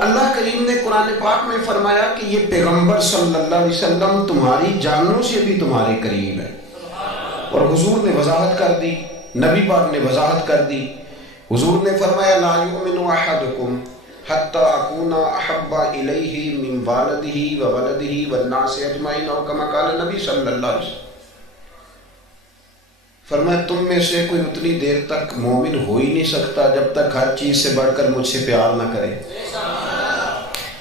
تو اللہ کریم نے قرآن پاک میں فرمایا کہ یہ پیغمبر صلی اللہ علیہ وسلم تمہاری جانوں سے بھی تمہارے قریب ہے، اور حضور نے وضاحت کر دی، نبی پاک نے وضاحت کر دی. حضور نے فرمایا لا یؤمن احدکم حتی اکون احب الیہ من والدہ وولدہ والناس اجمعین، اور کما قال نبی صلی اللہ علیہ وسلم. فرمایا تم میں سے کوئی اتنی دیر تک مومن ہو ہی نہیں سکتا جب تک ہر چیز سے بڑھ کر مجھ سے پیار نہ کرے.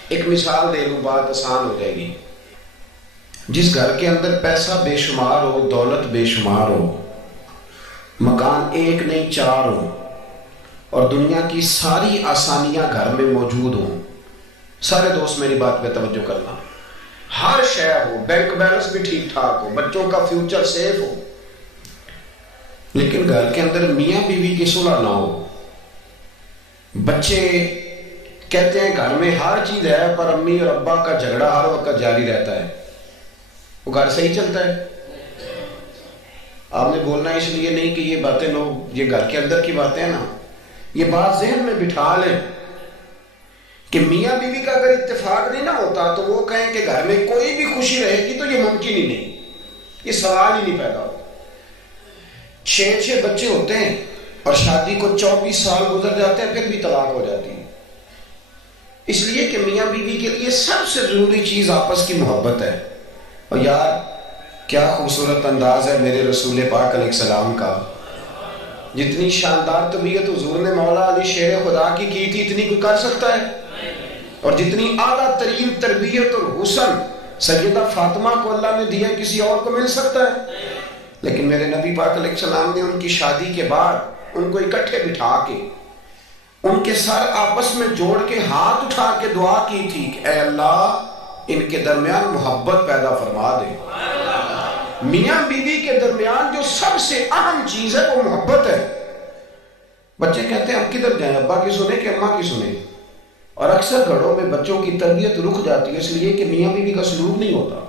ایک مثال دے لوں، بات آسان ہو جائے گی. جس گھر کے اندر پیسہ بے شمار ہو، دولت بے شمار ہو، مکان ایک نہیں چار ہو، اور دنیا کی ساری آسانیاں گھر میں موجود ہوں، سارے دوست میری بات پہ توجہ کرنا، ہر شے ہو، بینک بیلنس بھی ٹھیک ٹھاک ہو، بچوں کا فیوچر سیف ہو، لیکن گھر کے اندر میاں بیوی کی صلح نہ ہو. بچے کہتے ہیں گھر میں ہر چیز ہے پر امی اور ابا کا جھگڑا ہر وقت جاری رہتا ہے، وہ گھر صحیح چلتا ہے؟ آپ نے بولنا اس لیے نہیں کہ یہ باتیں لوگ، یہ گھر کے اندر کی باتیں ہیں نا، یہ بات ذہن میں بٹھا لیں کہ میاں بیوی کا اگر اتفاق نہیں نہ ہوتا تو وہ کہیں کہ گھر میں کوئی بھی خوشی رہے گی تو یہ ممکن ہی نہیں، یہ سوال ہی نہیں پیدا ہوتا. 6 بچے ہوتے ہیں اور شادی کو 24 سال گزر جاتے ہیں، پھر بھی طلاق ہو جاتی ہے. اس لیے کہ میاں بیوی کے لیے سب سے ضروری چیز آپس کی محبت ہے. اور یار کیا خوبصورت انداز ہے میرے رسول پاک علیہ السلام کا، جتنی شاندار طبیعت حضور نے مولا علی شیر خدا کی تھی اتنی کوئی کر سکتا ہے؟ اور جتنی اعلیٰ ترین تربیت اور حسن سیدہ فاطمہ کو اللہ نے دیا کسی اور کو مل سکتا ہے؟ لیکن میرے نبی پاک علیہ السلام نے ان کی شادی کے بعد ان کو اکٹھے بٹھا کے ان کے سر آپس میں جوڑ کے ہاتھ اٹھا کے دعا کی تھی کہ اے اللہ ان کے درمیان محبت پیدا فرما دے. میاں بیوی کے درمیان جو سب سے اہم چیز ہے وہ محبت ہے. بچے کہتے ہیں ہم کدھر جائیں، ابا کی سنیں کہ اماں کی سنیں، اور اکثر گھروں میں بچوں کی تربیت رک جاتی ہے اس لیے کہ میاں بیوی کا سلوک نہیں ہوتا،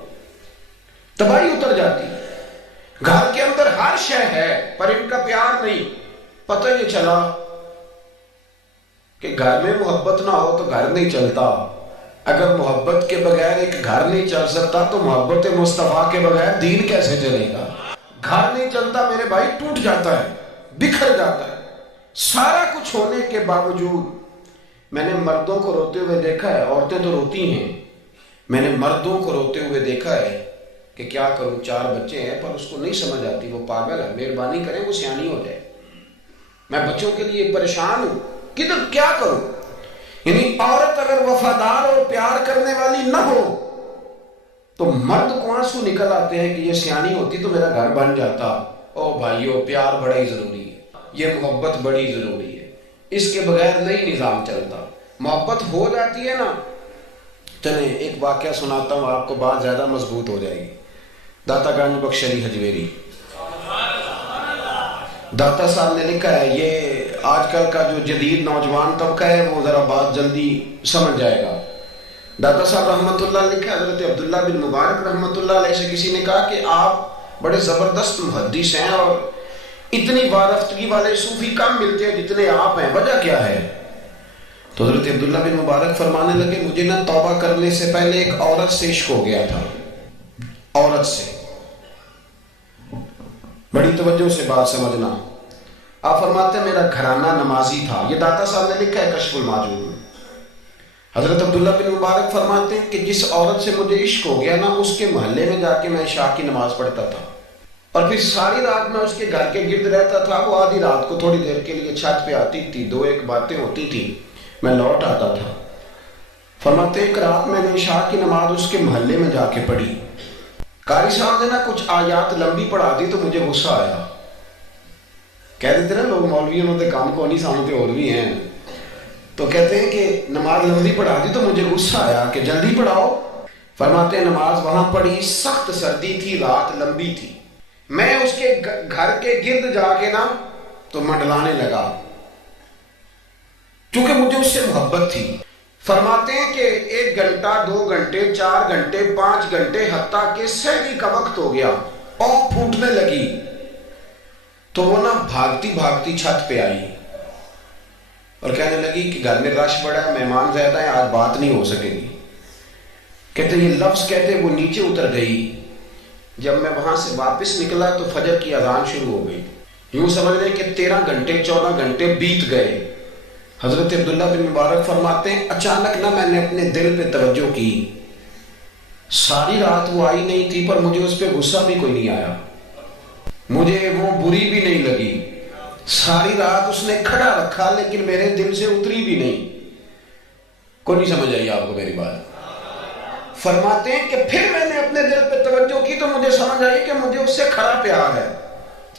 تباہی اتر جاتی ہے. گھر کے اندر ہر شے ہے پر ان کا پیار نہیں. پتہ یہ چلا کہ گھر میں محبت نہ ہو تو گھر نہیں چلتا. اگر محبت کے بغیر ایک گھر نہیں چل سکتا تو محبت مصطفیٰ کے بغیر دین کیسے چلے گا؟ گھر نہیں چلتا میرے بھائی، ٹوٹ جاتا ہے، بکھر جاتا ہے. سارا کچھ ہونے کے باوجود میں نے مردوں کو روتے ہوئے دیکھا ہے، عورتیں تو روتی ہیں، میں نے مردوں کو روتے ہوئے دیکھا ہے کہ کیا کروں 4 بچے ہیں پر اس کو نہیں سمجھ آتی، وہ پاگل ہے، مہربانی کریں وہ سیانی ہو جائے، میں بچوں کے لیے پریشان ہوں، کدھر کیا کروں. یعنی عورت اگر وفادار اور پیار کرنے والی نہ ہو تو مرد کو آنسو نکل آتے ہیں کہ یہ سیانی ہوتی تو میرا گھر بن جاتا. او بھائیو پیار بڑا ہی ضروری ہے، یہ محبت بڑی ضروری ہے، اس کے بغیر نہیں نظام چلتا. محبت ہو جاتی ہے نا. چلیں ایک واقعہ سناتا ہوں آپ کو، بات زیادہ مضبوط ہو جائے گی. داتا گنج بخش علی حجویری، داتا صاحب نے لکھا ہے، یہ آج کل کا جو جدید نوجوان طبقہ ہے وہ ذرا بات جلدی سمجھ جائے گا. داتا صاحب رحمۃ اللہ لکھا ہے، حضرت عبداللہ بن مبارک رحمۃ اللہ علیہ سے کسی نے کہا کہ آپ بڑے زبردست محدث ہیں اور اتنی وارفتگی والے صوفی کم ملتے ہیں جتنے آپ ہیں، وجہ کیا ہے؟ تو حضرت عبداللہ بن مبارک فرمانے لگے مجھے نہ توبہ کرنے سے پہلے ایک عورت سے عشق ہو گیا تھا، عورت سے. بڑی توجہ سے بات سمجھنا. آپ فرماتے ہیں میرا گھرانہ نمازی تھا، یہ داتا صاحب نے لکھا ہے کشف الماجود میں. حضرت عبداللہ بن مبارک فرماتے ہیں کہ جس عورت سے مجھے عشق ہو گیا نا اس کے محلے میں جا کے میں عشاء کی نماز پڑھتا تھا اور پھر ساری رات میں اس کے گھر کے گرد رہتا تھا. وہ آدھی رات کو تھوڑی دیر کے لیے چھت پہ آتی تھی، 2-1 باتیں ہوتی تھی، میں لوٹ آتا تھا. فرماتے ایک رات میں نے عشاء کی نماز اس کے محلے میں جا کے پڑھی. قاری صاحب نے نا کچھ آیات لمبی پڑھا دی تو مجھے غصہ آیا. کہہ دیتے نا لوگ مولوی انہوں نے کام کو نہیں سامتے اور بھی ہیں، تو کہتے ہیں کہ نماز لمبی پڑھا دی تو مجھے غصہ آیا کہ جلدی پڑھاؤ. فرماتے ہیں نماز وہاں پڑھی، سخت سردی تھی، رات لمبی تھی، میں اس کے گھر کے گرد جا کے نا تو منڈلانے لگا کیونکہ مجھے اس سے محبت تھی. فرماتے ہیں کہ 1 گھنٹہ 2 گھنٹے 4 گھنٹے 5 گھنٹے حتیٰ کہ سحری کا وقت ہو گیا، پاؤں پھوٹنے لگی تو وہ نا بھاگتی بھاگتی چھت پہ آئی. اور کہنے لگی کہ گھر میں رش بڑا ہے، مہمان زیادہ ہیں، آج بات نہیں ہو سکے گی۔ کہتے یہ لفظ کہتے وہ نیچے اتر گئی۔ جب میں وہاں سے واپس نکلا تو فجر کی اذان شروع ہو گئی۔ یوں سمجھ لیں کہ 13 گھنٹے 14 گھنٹے بیت گئے۔ حضرت عبداللہ بن مبارک فرماتے ہیں اچانک نہ میں نے اپنے دل پہ توجہ کی، ساری رات وہ آئی نہیں تھی پر مجھے اس پہ غصہ بھی کوئی نہیں آیا، مجھے وہ بری بھی نہیں لگی، ساری رات اس نے کھڑا رکھا لیکن میرے دل سے اتری بھی نہیں۔ کوئی نہیں سمجھ آئی آپ کو میری بات؟ فرماتے ہیں کہ پھر میں نے اپنے دل پہ توجہ کی تو مجھے سمجھ آئی کہ مجھے اس سے کھرا پیار ہے،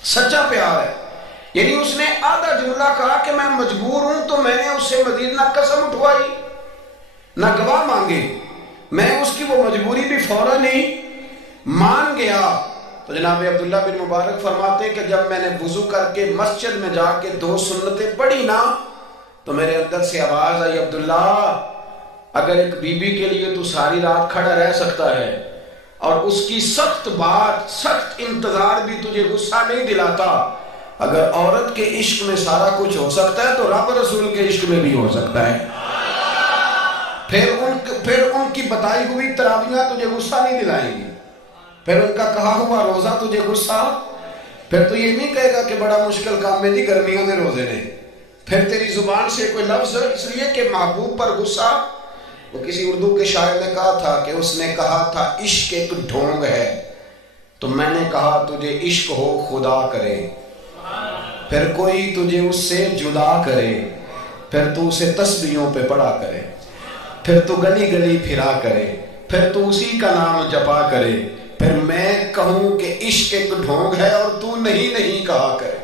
سچا پیار ہے۔ یعنی اس نے آدھا جملہ کہا کہ میں مجبور ہوں، تو میں نے اس سے مزید نہ قسم اٹھوائی نہ گواہ مانگے، میں اس کی وہ مجبوری بھی فوراً ہی مان گیا۔ تو جناب عبداللہ بن مبارک فرماتے ہیں کہ جب میں نے وضو کر کے مسجد میں جا کے 2 سنتیں پڑھی نا تو میرے اندر سے آواز آئی، عبداللہ اگر ایک بی بی کے لیے تو ساری رات کھڑا رہ سکتا ہے اور اس کی سخت بات، سخت انتظار بھی تجھے غصہ نہیں دلاتا، اگر عورت کے عشق میں سارا کچھ ہو سکتا ہے تو رب رسول کے عشق میں بھی ہو سکتا ہے۔ پھر ان کی بتائی ہوئی تراویحاں تجھے غصہ نہیں دلائیں گی، پھر ان کا کہا ہوا روزہ تجھے غصہ، پھر تو یہ نہیں کہے گا کہ بڑا مشکل کام میں جی گرمیوں میں روزے نے، پھر تیری زبان سے کوئی لفظ اس لیے کہ محبوب پر غصہ۔ وہ کسی اردو کے شاعر نے کہا تھا کہ اس نے کہا تھا عشق ایک ڈھونگ ہے، تو میں نے کہا تجھے عشق ہو خدا کرے، پھر کوئی تجھے اس سے جدا کرے، پھر تو اسے تسبیحوں پہ پڑھا کرے، پھر تو گلی گلی پھرا کرے، پھر تو اسی کا نام جپا کرے، پھر میں کہوں کہ عشق ایک ڈھونگ ہے اور تو نہیں کہا کرے۔